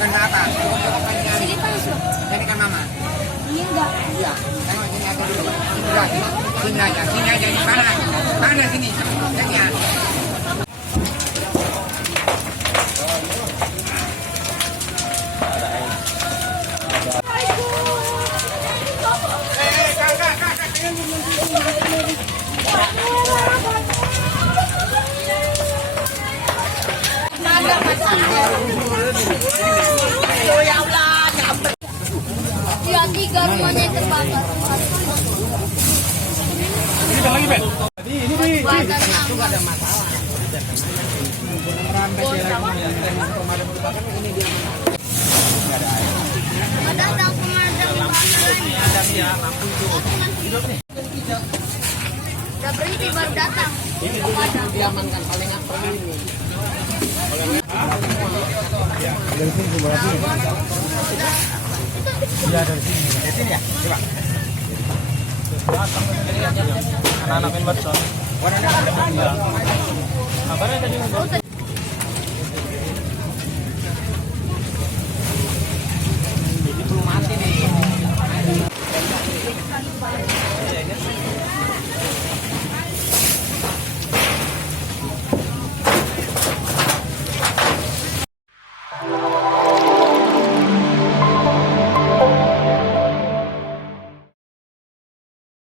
Bukan apa? Sini masuk. Ini kan mama. Ini enggak. Iya. Tengok sini ada dulu. Udah, sini aja. Sini aja. Ini panas. Panas sini. Sini ya. Ya, 3 rumahnya yang terbakar. Ini lagi, Ben. Ini Terbakar Itu nggak ada masalah. Ada tahu pemadam kebakaran. Udah berhenti baru datang. Pemadam. Diamankan paling apa ini? Iya dari sini. Dari sini ya? Coba. Anak-anak main badminton. Warna Kabarnya tadi